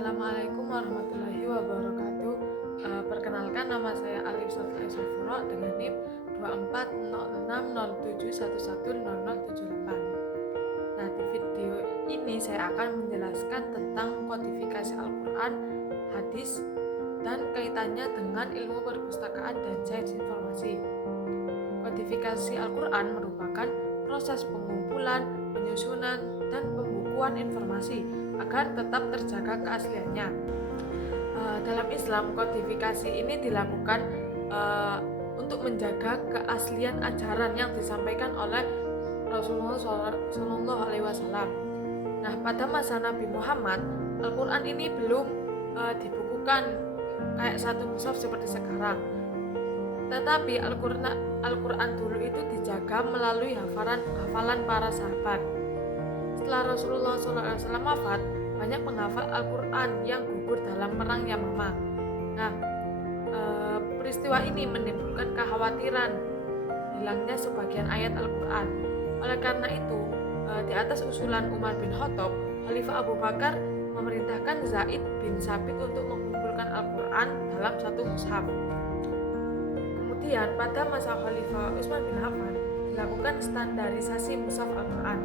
Assalamualaikum warahmatullahi wabarakatuh. Perkenalkan, nama saya Alif Sofia Sofuro dengan NIM 240607110078. Nah, di video ini saya akan menjelaskan tentang kodifikasi Al-Quran, hadis, dan kaitannya dengan ilmu perpustakaan dan sains informasi. Kodifikasi Al-Quran merupakan proses pengumpulan, penyusunan, dan pembukuan informasi agar tetap terjaga keasliannya. Dalam Islam, kodifikasi ini dilakukan untuk menjaga keaslian ajaran yang disampaikan oleh Rasulullah SAW. Nah, pada masa Nabi Muhammad, Al-Quran ini belum dibukukan kayak satu mushaf seperti sekarang. Tetapi Al-Quran dulu itu dijaga melalui hafalan para sahabat. Setelah Rasulullah SAW wafat, banyak penghafal Al-Quran yang gugur dalam perang Yamamah. Nah, peristiwa ini menimbulkan kekhawatiran hilangnya sebagian ayat Al-Quran. Oleh karena itu, di atas usulan Umar bin Khattab, Khalifah Abu Bakar memerintahkan Zaid bin Sabit untuk mengumpulkan Al-Quran dalam satu mushaf. Kemudian pada masa Khalifah Utsman bin Affan dilakukan standarisasi mushaf Al-Quran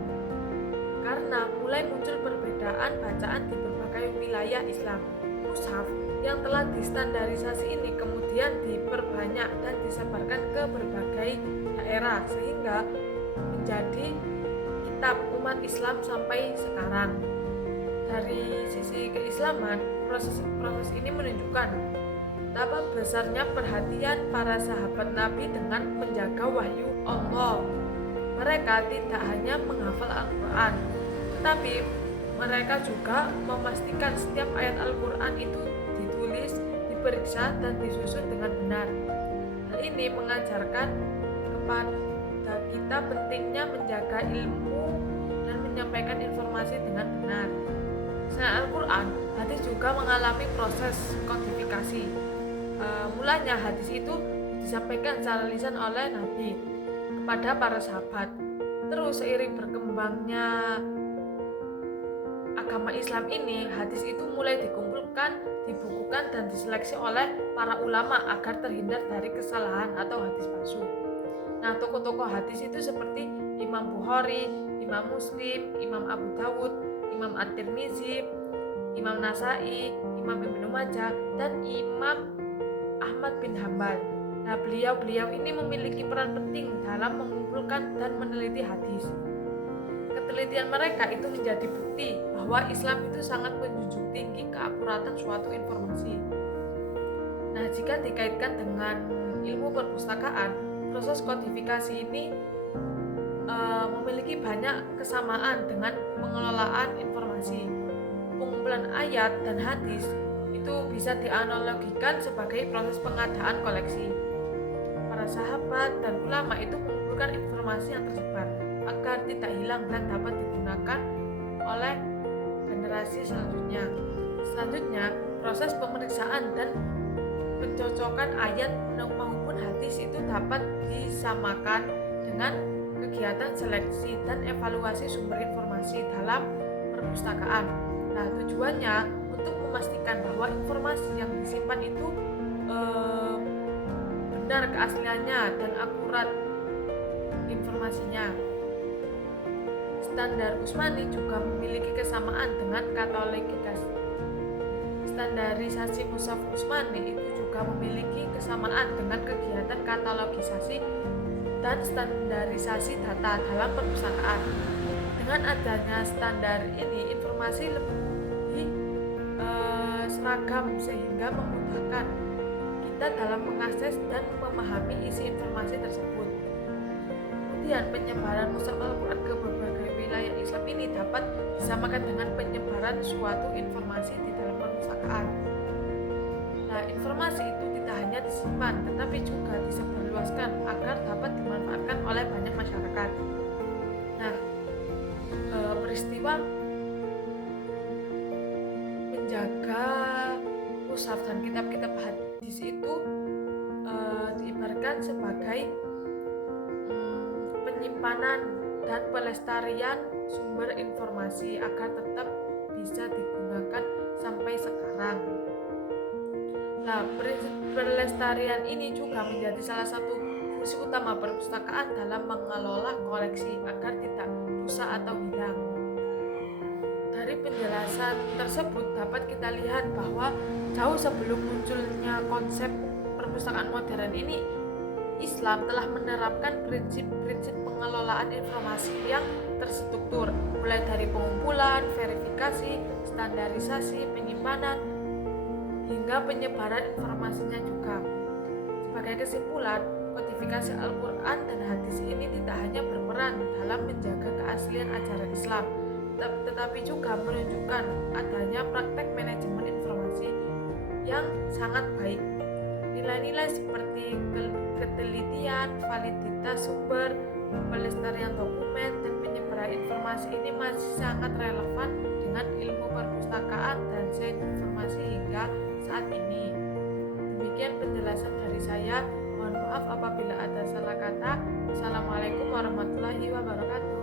karena mulai muncul perbedaan bacaan di berbagai wilayah Islam. Mushaf yang telah distandarisasi ini kemudian diperbanyak dan disebarkan ke berbagai daerah sehingga menjadi kitab umat Islam sampai sekarang. Dari sisi keislaman, proses ini menunjukkan betapa besarnya perhatian para sahabat Nabi dengan menjaga wahyu Allah. Mereka tidak hanya menghafal Al-Quran, tetapi mereka juga memastikan setiap ayat Al-Quran itu ditulis, diperiksa, dan disusun dengan benar. Hal ini mengajarkan kepada kita pentingnya menjaga ilmu dan menyampaikan informasi dengan benar. Selain Al-Quran, hadis juga mengalami proses kodifikasi. Mulanya hadis itu disampaikan secara lisan oleh Nabi kepada para sahabat. Terus seiring berkembangnya agama Islam ini, hadis itu mulai dikumpulkan, dibukukan, dan diseleksi oleh para ulama agar terhindar dari kesalahan atau hadis palsu. Nah, tokoh-tokoh hadis itu seperti Imam Bukhari, Imam Muslim, Imam Abu Dawud, Imam At-Tirmizi, Imam Nasai, Imam Ibnu Majah, dan Imam Ahmad bin Hambal. Nah, beliau ini memiliki peran penting dalam mengumpulkan dan meneliti hadis. Ketelitian mereka itu menjadi bukti bahwa Islam itu sangat menjunjung tinggi keakuratan suatu informasi. Nah, jika dikaitkan dengan ilmu perpustakaan, proses kodifikasi ini memiliki banyak kesamaan dengan pengelolaan informasi. Pengumpulan ayat dan hadis itu bisa dianalogikan sebagai proses pengadaan koleksi. Para sahabat dan ulama itu mengumpulkan informasi yang tersebar agar tidak hilang dan dapat digunakan oleh generasi selanjutnya. Selanjutnya, proses pemeriksaan dan pencocokan ayat maupun hadis itu dapat disamakan dengan kegiatan seleksi dan evaluasi sumber informasi dalam perpustakaan. Nah, tujuannya untuk memastikan bahwa informasi yang disimpan itu benar keasliannya dan akurat informasinya. Standar Utsmani juga memiliki kesamaan dengan standarisasi mushaf Utsmani itu juga memiliki kesamaan dengan kegiatan katalogisasi dan standarisasi data dalam perpustakaan. Dengan adanya standar ini, informasi lebih seragam sehingga memudahkan kita dalam mengakses dan memahami isi informasi tersebut. Kemudian penyebaran mushaf Al-Quran ke berbagai wilayah Islam ini dapat disamakan dengan penyebaran suatu informasi di dalam perpustakaan. Nah, informasi itu tidak hanya disimpan tetapi juga disebarluaskan agar dapat dimanfaatkan oleh banyak masyarakat. Nah, peristiwa menjaga mushaf dan kitab-kitab hadis itu diibaratkan sebagai penyimpanan dan pelestarian sumber informasi agar tetap bisa digunakan sampai sekarang. pelestarian ini juga menjadi salah satu fungsi utama perpustakaan dalam mengelola koleksi agar tidak rusak atau hilang. Dari penjelasan tersebut dapat kita lihat bahwa jauh sebelum munculnya konsep perpustakaan modern ini, Islam telah menerapkan prinsip-prinsip pengelolaan informasi yang terstruktur, mulai dari pengumpulan, verifikasi, standarisasi, penyimpanan, hingga penyebaran informasinya juga. Sebagai kesimpulan, kodifikasi Al-Quran dan hadis ini tidak hanya berperan dalam menjaga keaslian ajaran Islam, tetapi juga menunjukkan adanya praktek manajemen informasi yang sangat baik. Nilai-nilai seperti ketelitian, validitas sumber, pelestarian dokumen, dan penyebaran informasi ini masih sangat relevan dengan ilmu perpustakaan dan sains informasi hingga saat ini. Demikian penjelasan dari saya. Mohon maaf apabila ada salah kata. Wassalamualaikum warahmatullahi wabarakatuh.